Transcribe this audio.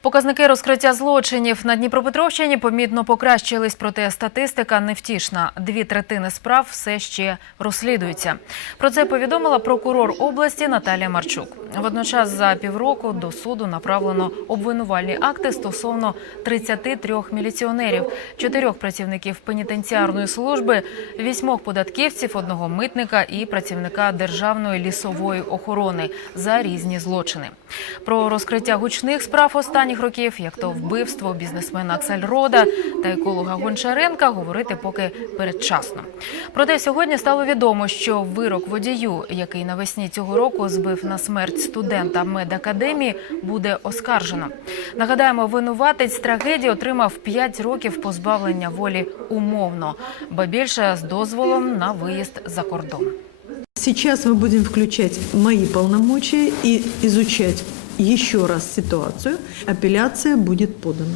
Показники розкриття злочинів на Дніпропетровщині помітно покращились, проте статистика невтішна. Дві третини справ все ще розслідуються. Про це повідомила прокурор області Наталія Марчук. Водночас за півроку до суду направлено обвинувальні акти стосовно 33 міліціонерів, чотирьох працівників пенітенціарної служби, вісьмох податківців, одного митника і працівника державної лісової охорони за різні злочини. Про розкриття гучних справ останніх років, як то вбивство бізнесмена Аксельрода та еколога Гончаренка, говорити поки передчасно. Проте сьогодні стало відомо, що вирок водію, який навесні цього року збив на смерть студента медакадемії, буде оскаржено. Нагадаємо, винуватець трагедії отримав 5 років позбавлення волі умовно, ба більше з дозволом на виїзд за кордон. Сейчас мы будем включать мои полномочия и изучать еще раз ситуацию. Апелляция будет подана.